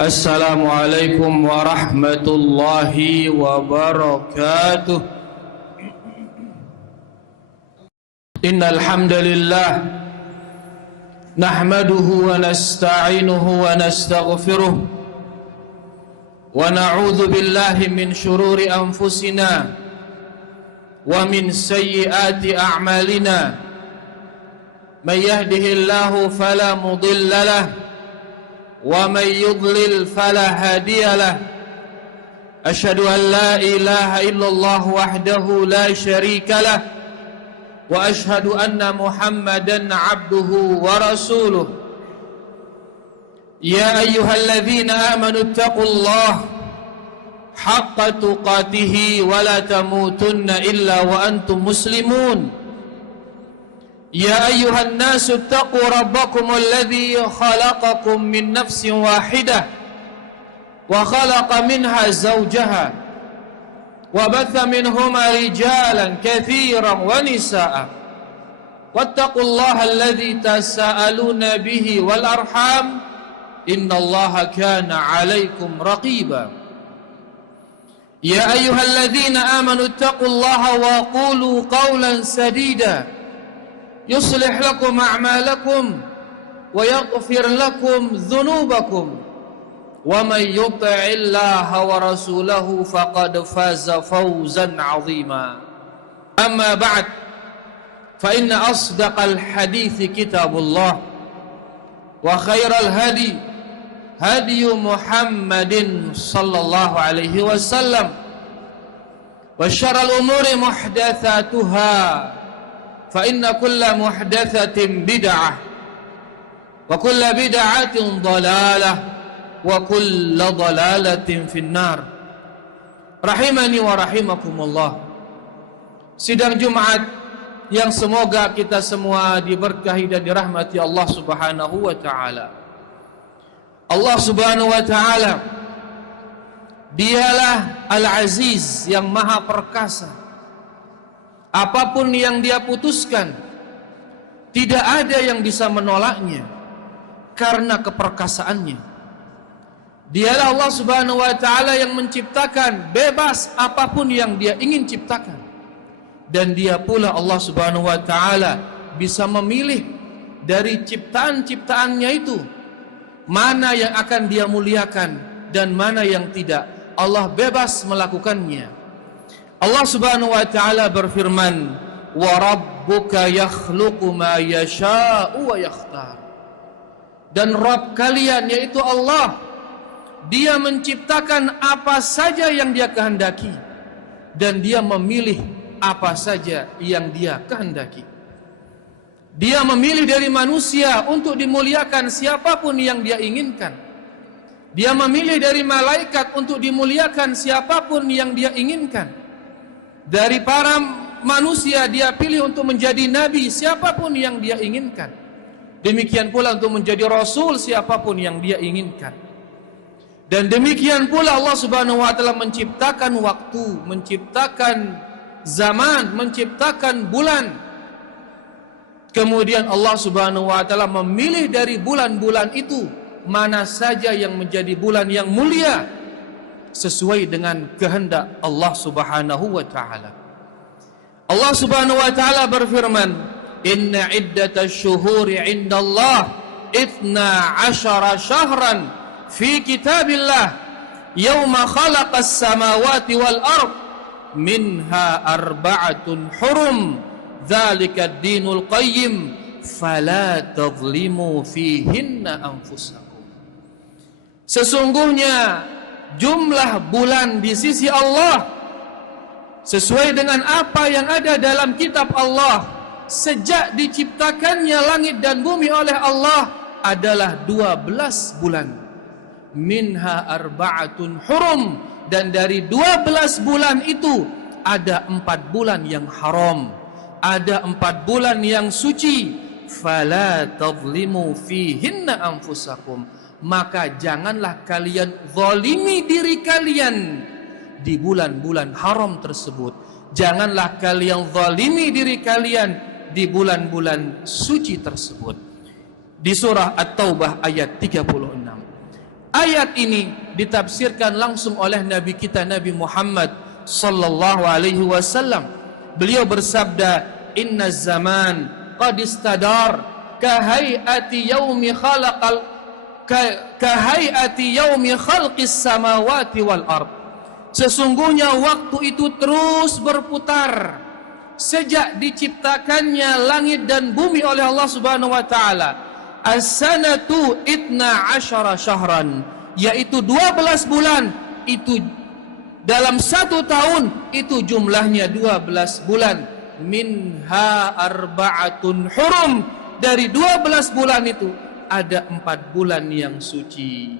Assalamualaikum warahmatullahi wabarakatuh. Innal hamdalillah nahmaduhu wa nasta'inuhu wa nastaghfiruh wa na'udzu billahi min shururi anfusina wa min sayyiati a'malina. May yahdihillahu fala mudilla lahu ومن يضلل فلا هادي له. أشهد أن لا إله إلا الله وحده لا شريك له وأشهد أن محمدا عبده ورسوله. يا أيها الذين آمنوا اتقوا الله حق تقاته ولا تموتن إلا وأنتم مسلمون. يا أيها الناس اتقوا ربكم الذي خلقكم من نفس واحدة وخلق منها زوجها وبث منهما رجالا كثيرا ونساء واتقوا الله الذي تساءلون به والأرحام إن الله كان عليكم رقيبا. يا أيها الذين آمنوا اتقوا الله وقولوا قولا سديدا يصلح لكم أعمالكم ويغفر لكم ذنوبكم ومن يطع الله ورسوله فقد فاز فوزا عظيما. أما بعد فإن أصدق الحديث كتاب الله وخير الهدي هدي محمد صلى الله عليه وسلم وشر الأمور محدثاتها فإن كل محدثة بدعة وكل بدعة ضلالة وكل ضلالة في النار. Rahimani wa rahimakumullah. Sidang Jumat yang semoga kita semua diberkahi dan dirahmati Allah Subhanahu wa taala. Allah Subhanahu wa taala Dialah Al-Aziz yang maha perkasa. Apapun yang Dia putuskan, tidak ada yang bisa menolaknya karena keperkasaannya. Dialah Allah Subhanahu wa taala yang menciptakan bebas apapun yang Dia ingin ciptakan. Dan Dia pula Allah Subhanahu wa taala bisa memilih dari ciptaan-ciptaannya itu mana yang akan Dia muliakan dan mana yang tidak. Allah bebas melakukannya. Allah Subhanahu wa taala berfirman, "Wa rabbuka yakhluqu ma yasha'u wa yakhtar." Dan Rabb kalian yaitu Allah, Dia menciptakan apa saja yang Dia kehendaki dan Dia memilih apa saja yang Dia kehendaki. Dia memilih dari manusia untuk dimuliakan siapapun yang Dia inginkan. Dia memilih dari malaikat untuk dimuliakan siapapun yang Dia inginkan. Dari para manusia Dia pilih untuk menjadi nabi siapapun yang Dia inginkan. Demikian pula untuk menjadi rasul siapapun yang Dia inginkan. Dan demikian pula Allah Subhanahu wa taala menciptakan waktu, menciptakan zaman, menciptakan bulan. Kemudian Allah Subhanahu wa taala memilih dari bulan-bulan itu mana saja yang menjadi bulan yang mulia sesuai dengan kehendak Allah Subhanahu wa taala. Allah Subhanahu wa taala berfirman, "Inna iddatash syuhuri 'indallah 12 syahran fi kitabillah yauma khalaqas samawati wal ard minha arba'atun hurum dzalika ad-dinul qayyim fala tadhlimu fihinna anfusakum." Sesungguhnya jumlah bulan di sisi Allah sesuai dengan apa yang ada dalam kitab Allah sejak diciptakannya langit dan bumi oleh Allah adalah 12 bulan. Minha arba'atun hurum, dan dari 12 bulan itu ada 4 bulan yang haram, ada 4 bulan yang suci. Fala tadhlimu fihinna anfusakum, maka janganlah kalian zalimi diri kalian di bulan-bulan haram tersebut. Janganlah kalian zalimi diri kalian di bulan-bulan suci tersebut. Di surah At-Taubah ayat 36. Ayat ini ditafsirkan langsung oleh Nabi kita Nabi Muhammad sallallahu alaihi wasallam. Beliau bersabda, "Inna zaman qad istadar kahayati yaumi khalaqal kahayati yaumi khalqis samawati wal ard." Sesungguhnya waktu itu terus berputar sejak diciptakannya langit dan bumi oleh Allah Subhanahu wa taala. As-sanatu 12 syahran, yaitu 12 bulan. Itu dalam satu tahun itu jumlahnya 12 bulan. Minha arba'atun hurum, dari 12 bulan itu ada 4 bulan yang suci.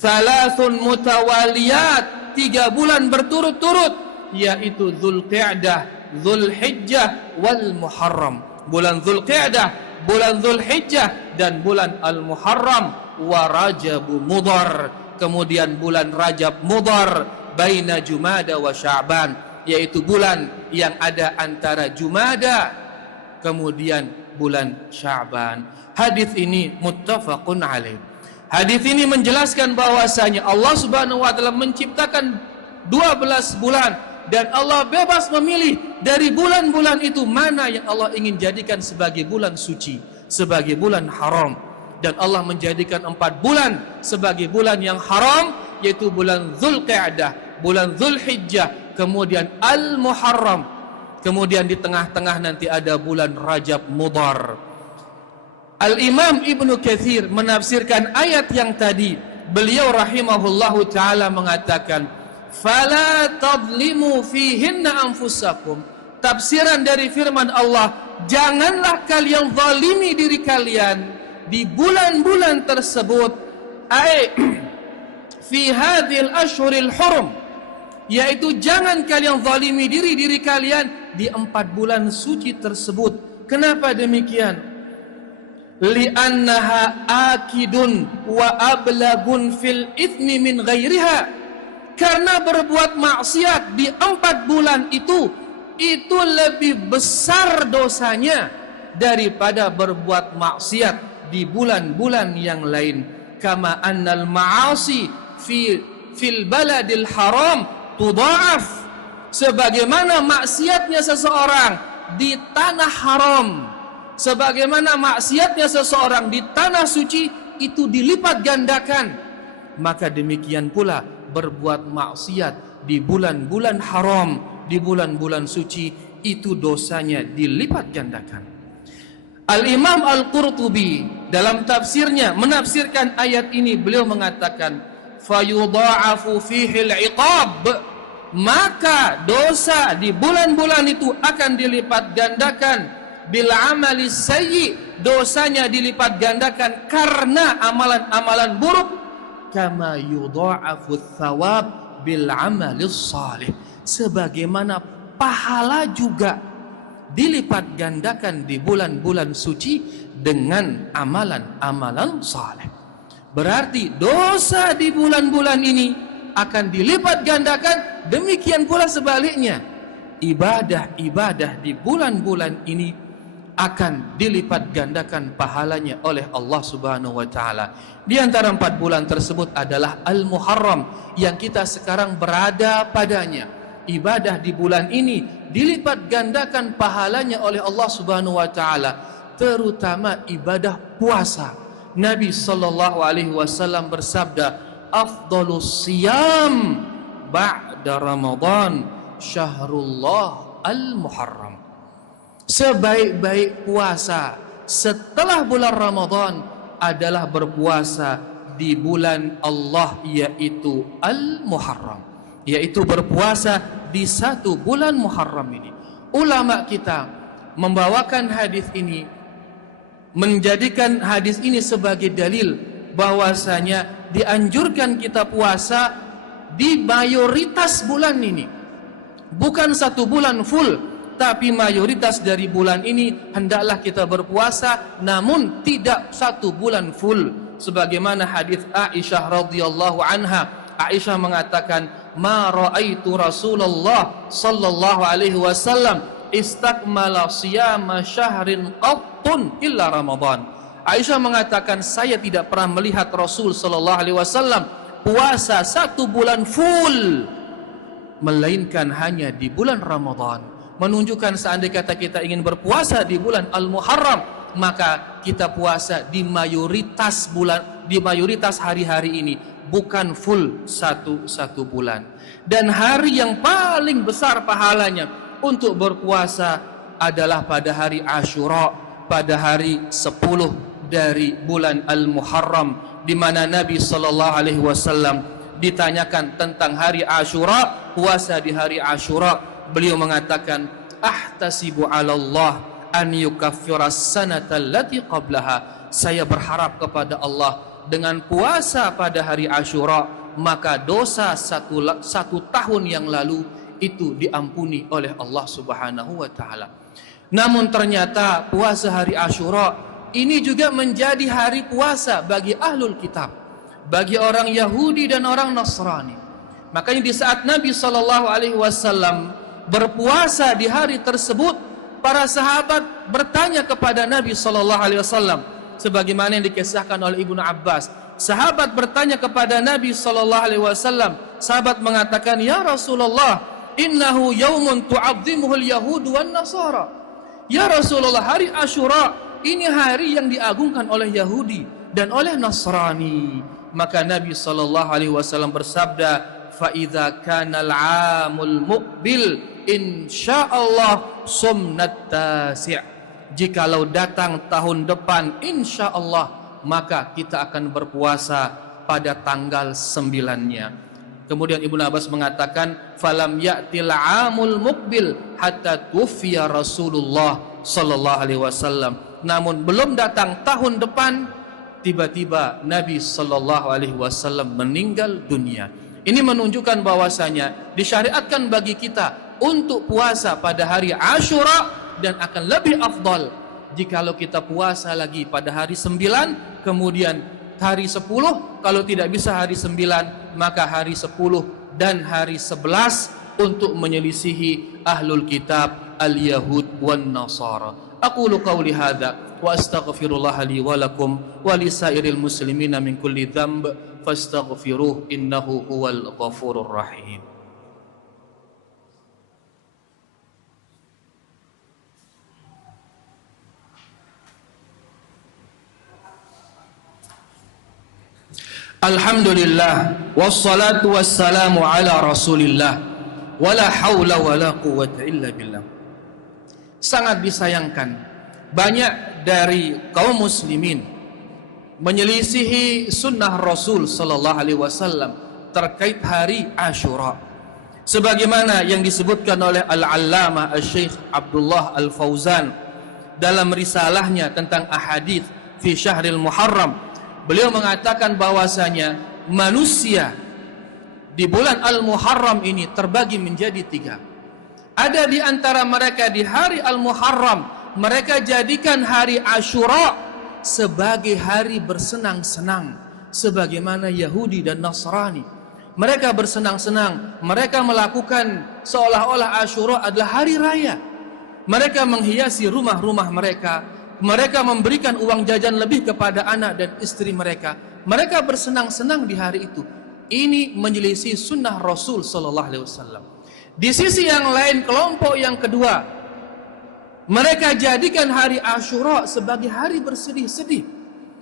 Thalathun mutawaliyat, 3 bulan berturut-turut, yaitu Dzulqa'dah, Dzulhijjah wal Muharram. Bulan Dzulqa'dah, bulan Dzulhijjah dan bulan Al-Muharram, wa Rajab Mudhar, kemudian bulan Rajab Mudhar, baina Jumada wa Sya'ban, yaitu bulan yang ada antara Jumada kemudian bulan Sya'ban. Hadis ini muttafaqun alaih. Hadis ini menjelaskan bahwasanya Allah Subhanahu wa taala menciptakan 12 bulan dan Allah bebas memilih dari bulan-bulan itu mana yang Allah ingin jadikan sebagai bulan suci, sebagai bulan haram. Dan Allah menjadikan 4 bulan sebagai bulan yang haram, yaitu bulan Dzulqa'dah, bulan Dzulhijjah, kemudian Al-Muharram, kemudian di tengah-tengah nanti ada bulan Rajab Mudhar. Al-Imam Ibnu Katsir menafsirkan ayat yang tadi. Beliau rahimahullahu ta'ala mengatakan, "Fala tadlimu fihinna anfusakum." Tafsiran dari firman Allah, janganlah kalian zalimi diri kalian di bulan-bulan tersebut, fi hadhil ashhuril hurum, yaitu jangan kalian zalimi diri kalian di 4 bulan suci tersebut. Kenapa demikian? Li'annaha akidun wa ablagun fil ithmi min ghairiha. Karena berbuat maksiat di 4 bulan itu lebih besar dosanya daripada berbuat maksiat di bulan-bulan yang lain. Kama annal ma'asi fil baladil haram tudha'af, sebagaimana maksiatnya seseorang di tanah haram, sebagaimana maksiatnya seseorang di tanah suci itu dilipat gandakan, maka demikian pula berbuat maksiat di bulan-bulan haram, di bulan-bulan suci itu dosanya dilipat gandakan. Al-Imam Al-Qurtubi dalam tafsirnya menafsirkan ayat ini, beliau mengatakan, fayudha'afu fihil iqab, maka dosa di bulan-bulan itu akan dilipat gandakan. Bil amali sayyi, dosanya dilipat gandakan karena amalan-amalan buruk. Kama yudha'afu thawab bil amali salih, sebagaimana pahala juga dilipat gandakan di bulan-bulan suci dengan amalan-amalan saleh. Berarti dosa di bulan-bulan ini akan dilipat gandakan, demikian pula sebaliknya ibadah-ibadah di bulan-bulan ini akan dilipat gandakan pahalanya oleh Allah Subhanahu wa taala. Di antara 4 bulan tersebut adalah Al-Muharram yang kita sekarang berada padanya. Ibadah di bulan ini dilipat gandakan pahalanya oleh Allah Subhanahu wa taala, terutama ibadah puasa. Nabi sallallahu alaihi wasallam bersabda, "Afdhalus siyam ba'da Ramadan syahrullah al-Muharram." Sebaik-baik puasa setelah bulan Ramadan adalah berpuasa di bulan Allah, yaitu Al-Muharram, yaitu berpuasa di 1 bulan Muharram ini. Ulama kita membawakan hadis ini, menjadikan hadis ini sebagai dalil bahwasanya dianjurkan kita puasa di mayoritas bulan ini. Bukan 1 bulan full, tapi mayoritas dari bulan ini hendaklah kita berpuasa, namun tidak 1 bulan full. Sebagaimana hadis Aisyah radhiyallahu anha, Aisyah mengatakan, "Ma ra'aitu Rasulullah sallallahu alaihi wasallam istakmala siyama syahrin qattun illa Ramadan." Aisyah mengatakan, saya tidak pernah melihat Rasul sallallahu alaihi wasallam puasa 1 bulan full, melainkan hanya di bulan Ramadan. Menunjukkan seandainya kata kita ingin berpuasa di bulan Al-Muharram, maka kita puasa di mayoritas bulan, di mayoritas hari-hari ini, bukan full satu bulan. Dan hari yang paling besar pahalanya untuk berpuasa adalah pada hari Asyura, pada hari 10 dari bulan Al-Muharram, di mana Nabi sallallahu alaihi wasallam ditanyakan tentang hari Asyura, puasa di hari Asyura, beliau mengatakan, ahtasibu 'ala Allah an yukaffira as-sanata allati qablaha. Saya berharap kepada Allah dengan puasa pada hari Asyura, maka dosa satu tahun yang lalu itu diampuni oleh Allah Subhanahu wa taala. Namun ternyata puasa hari Asyura ini juga menjadi hari puasa bagi ahlul kitab, bagi orang Yahudi dan orang Nasrani. Makanya di saat Nabi sallallahu alaihi wasallam berpuasa di hari tersebut, para sahabat bertanya kepada Nabi sallallahu alaihi wasallam, sebagaimana yang dikisahkan oleh Ibnu Abbas. Sahabat bertanya kepada Nabi sallallahu alaihi wasallam, sahabat mengatakan, "Ya Rasulullah, innahu yaumun tu'azzimuhu al-yahud wan nasara." Ya Rasulullah, hari Asyura ini hari yang diagungkan oleh Yahudi dan oleh Nasrani. Maka Nabi sallallahu alaihi wasallam bersabda, "Fa idza kana al-'amul muqbil insyaallah sumnat tasi'." Jikalau datang tahun depan insyaallah, maka kita akan berpuasa pada tanggal 9-nya. Kemudian Ibnu Abbas mengatakan, falam ya'til 'amul muqbil hatta tufiya Rasulullah sallallahu alaihi wasallam. Namun belum datang tahun depan, tiba-tiba Nabi sallallahu alaihi wasallam meninggal dunia. Ini menunjukkan bahwasanya disyariatkan bagi kita untuk puasa pada hari Asyura, dan akan lebih afdal jikalau kita puasa lagi pada hari 9, kemudian hari 10, kalau tidak bisa hari 9, maka hari 10 dan hari 11 untuk menyelisihi ahlul kitab al-yahud wan nasara. Aqulu qawli hadza wa astaghfirullah li wa lakum wa lisairil muslimina min kulli dhanb fastaghfiruh innahu huwal ghafurur rahim. Alhamdulillah wassalatu wassalamu ala Rasulillah wala haula wala quwwata illa billah. Sangat disayangkan, banyak dari kaum muslimin menyelisihi sunnah Rasul sallallahu alaihi wasallam terkait hari Asyura. Sebagaimana yang disebutkan oleh Al-Allamah Asy-Syaikh Abdullah Al-Fauzan dalam risalahnya tentang ahadits fi Syahril Muharram. Beliau mengatakan bahwasanya manusia di bulan Al-Muharram ini terbagi menjadi 3. Ada di antara mereka di hari Al-Muharram, mereka jadikan hari Asyura sebagai hari bersenang-senang, sebagaimana Yahudi dan Nasrani. Mereka bersenang-senang, mereka melakukan seolah-olah Asyura adalah hari raya. Mereka menghiasi rumah-rumah mereka, mereka memberikan uang jajan lebih kepada anak dan istri mereka. Mereka bersenang-senang di hari itu. Ini menyelisih sunnah Rasul sallallahu alaihi wasallam. Di sisi yang lain, kelompok yang kedua, mereka jadikan hari Asyura sebagai hari bersedih-sedih,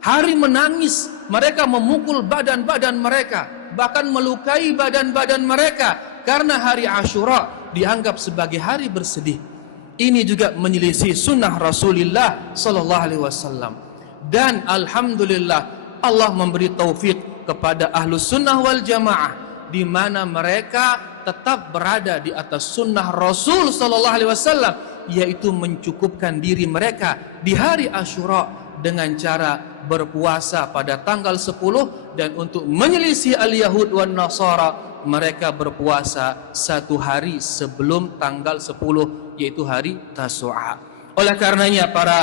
hari menangis. Mereka memukul badan-badan mereka, bahkan melukai badan-badan mereka, karena hari Asyura dianggap sebagai hari bersedih. Ini juga menyelisih sunnah Rasulullah sallallahu alaihi wasallam. Dan alhamdulillah Allah memberi taufik kepada ahlus sunnah wal jamaah, di mana mereka tetap berada di atas sunnah Rasul sallallahu alaihi wasallam, yaitu mencukupkan diri mereka di hari Asyura dengan cara berpuasa pada tanggal 10, dan untuk menyelisih al-yahud wan nasara, mereka berpuasa 1 hari sebelum tanggal 10, yaitu hari Tasu'a. Oleh karenanya para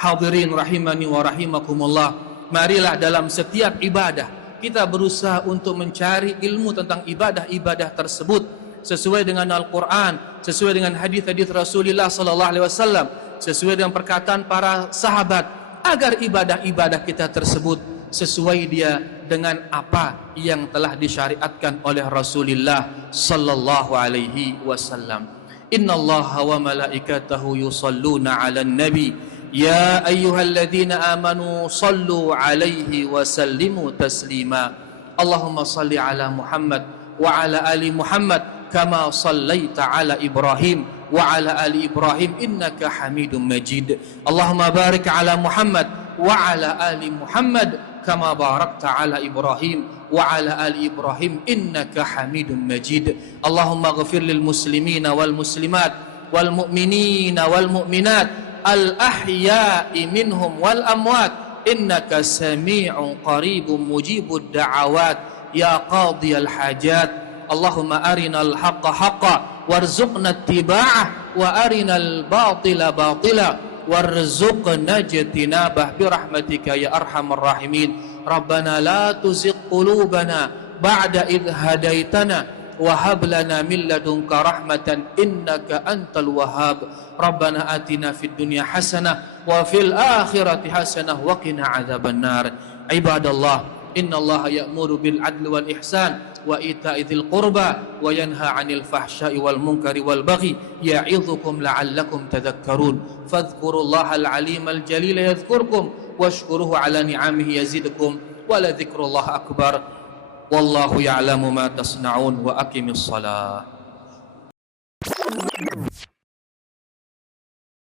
hadirin rahimani wa rahimakumullah, marilah dalam setiap ibadah kita berusaha untuk mencari ilmu tentang ibadah-ibadah tersebut sesuai dengan Al-Quran, sesuai dengan hadis-hadis Rasulullah sallallahu alaihi wasallam, sesuai dengan perkataan para sahabat. agar ibadah-ibadah kita tersebut sesuai dia dengan apa yang telah disyariatkan oleh Rasulullah sallallahu alaihi wasallam. Innallaha wa malaikatahu yusalluna 'alan nabi ya ayyuhalladzina amanu sallu 'alaihi wa sallimu taslima. Allahumma salli 'ala Muhammad wa 'ala ali Muhammad kama sallaita 'ala Ibrahim wa 'ala ali Ibrahim innaka Hamidum Majid. Allahumma barik 'ala Muhammad wa 'ala ali Muhammad kama barakta 'ala Ibrahim wa 'ala ali Ibrahim innaka Hamidum Majid. Allahumma ighfir lil muslimina wal muslimat wal mu'minina wal mu'minat al ahya'i minhum wal amwat innaka sami'un qaribun mujibud da'awat ya qadiyal hajat. Allahumma arinal haqqa haqqa warzuqna ittiba'ah wa arinal batila batila warzuqna ijtinabah birahmatika ya arhamar rahimin. Rabbana la tuzigh qulubana ba'da idh hadaitana wa hab lana min ladunka rahmatan innaka antal wahhab. Rabbana atina fid dunya hasanah wa fil akhirati hasanah wa qina adzabannar. Ibadallah, innallaha ya'muru bil adli wal ihsan wa ita'i dzil qurba wa yanha 'anil fahsya'i wal munkari wal baghi ya'idzukum la'allakum tadhakkarun. Fadhkurullahal 'alimal jalila yadhkurkum washkuruhu 'ala ni'amihi yazidkum wa la dzikrullahi akbar. Wallahu ya'lamu ma tasna'un wa aqimis shalah.